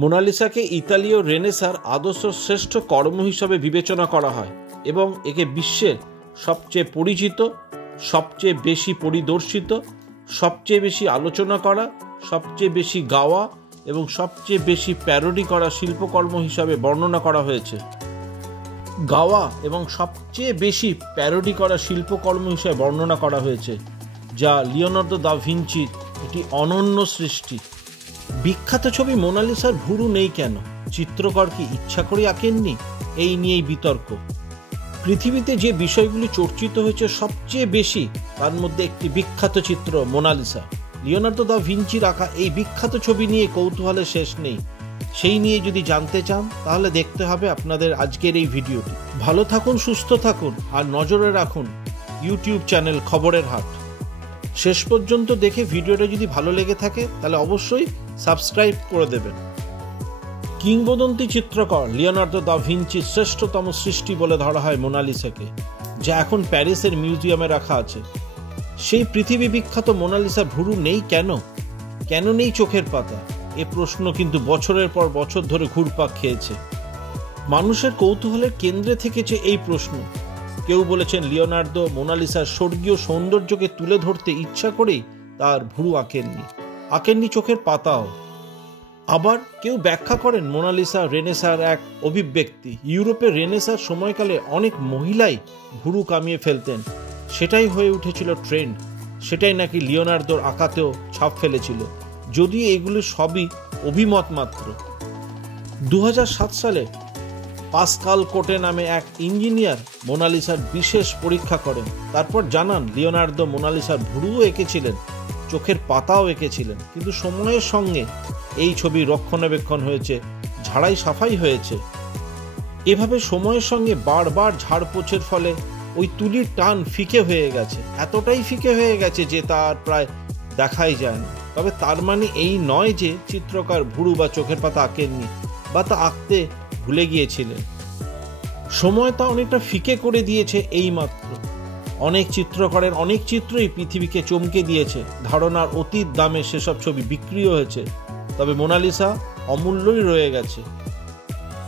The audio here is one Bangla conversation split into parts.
মোনালিসাকে ইতালীয় রেনেসার আদর্শ শ্রেষ্ঠ কর্ম হিসাবে বিবেচনা করা হয় এবং একে বিশ্বের সবচেয়ে পরিচিত, সবচেয়ে বেশি পরিদর্শিত, সবচেয়ে বেশি আলোচনা করা, সবচেয়ে বেশি গাওয়া এবং সবচেয়ে বেশি প্যারোডি করা শিল্পকর্ম হিসাবে বর্ণনা করা হয়েছে। গাওয়া এবং সবচেয়ে বেশি প্যারোডি করা শিল্পকর্ম হিসাবে বর্ণনা করা হয়েছে, যা লিওনার্দো দা ভিঞ্চির একটি অনন্য সৃষ্টি। বিখ্যাত ছবি মোনালিসার ভুরু নেই কেন? চিত্রকর কি ইচ্ছা করে আঁকেননি? এই নিয়েই বিতর্ক। পৃথিবীতে যে বিষয়গুলি চর্চিত হয়েছে সবচেয়ে বেশি, তার মধ্যে একটি বিখ্যাত চিত্র মোনালিসা। লিওনার্দো দা ভিঞ্চির আঁকা এই বিখ্যাত ছবি নিয়ে কৌতূহলের শেষ নেই। সেই নিয়ে যদি জানতে চান তাহলে দেখতে হবে আপনাদের আজকের এই ভিডিওটি। ভালো থাকুন, সুস্থ থাকুন আর নজরে রাখুন ইউটিউব চ্যানেল খবরের হাট। শেষ পর্যন্ত দেখে ভিডিওটা যদি ভালো লেগে থাকে তাহলে অবশ্যই সাবস্ক্রাইব করে দেবেন। কিংবদন্তি চিত্রকর লিওনার্দো দা ভিঞ্চির শ্রেষ্ঠতম সৃষ্টি বলে ধরা হয় মোনালিসাকে, যা এখন প্যারিসের মিউজিয়ামে রাখা আছে। সেই পৃথিবী বিখ্যাত মোনালিসা ভুরু নেই কেন? কেন নেই চোখের পাতা? এ প্রশ্ন কিন্তু বছরের পর বছর ধরে ঘুরপাক খেয়েছে। মানুষের কৌতূহলের কেন্দ্রে থেকেছে এই প্রশ্ন। কেউ বলেছেন লিওনার্দো মোনালিসার স্বর্গীয় সৌন্দর্যকে তুলে ধরতে ইচ্ছা করেই তার ভুরু আঁকেননি চোখের পাতাও। আবার কেউ ব্যাখ্যা করেন মোনালিসা রেনেসার এক অভিব্যক্তি। ইউরোপের রেনেসার সময়কালে অনেক মহিলাই ভুরু কামিয়ে ফেলতেন, সেটাই হয়ে উঠেছিল ট্রেন্ড, সেটাই নাকি লিওনার্দোর আঁকাতেও ছাপ ফেলেছিল, যদিও এগুলো সবই অভিমত মাত্র। 2007 সালে পাসকাল কোটে নামে এক ইঞ্জিনিয়ার মোনালিসার বিশেষ পরীক্ষা করেন। তারপর জানান লিওনার্দো মোনালিসার ভুরুও এঁকেছিলেন, চোখের পাতাও এঁকেছিলেন, কিন্তু সময়ের সঙ্গে এই ছবি রক্ষণাবেক্ষণ হয়েছে, ঝাড়াই সাফাই হয়েছে। এভাবে সময়ের সঙ্গে বারবার ঝাড়পোছের ফলে ওই তুলির টান ফিকে হয়ে গেছে, এতটাই ফিকে হয়ে গেছে যে তার প্রায় দেখাই যায় না। তবে তার মানে এই নয় যে চিত্রকার ভুরু বা চোখের পাতা আঁকেননি বা তা আঁকতে ভুলে গিয়েছিলেন। সময় তা অনেকটা ফিকে করে দিয়েছে এই মাত্র। অনেক চিত্রকরের অনেক চিত্রই পৃথিবীকে চমকে দিয়েছে, ধারণার অতীত দামে সেসব ছবি বিক্রিও হয়েছে, তবে মোনালিসা অমূল্যই রয়ে গেছে।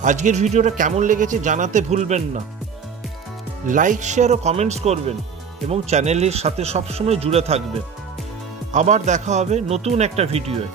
আজকের ভিডিওটা কেমন লেগেছে জানাতে ভুলবেন না। লাইক, শেয়ার ও কমেন্টস করবেন এবং চ্যানেলের সাথে সবসময় জুড়ে থাকবেন। আবার দেখা হবে নতুন একটা ভিডিওয়ে।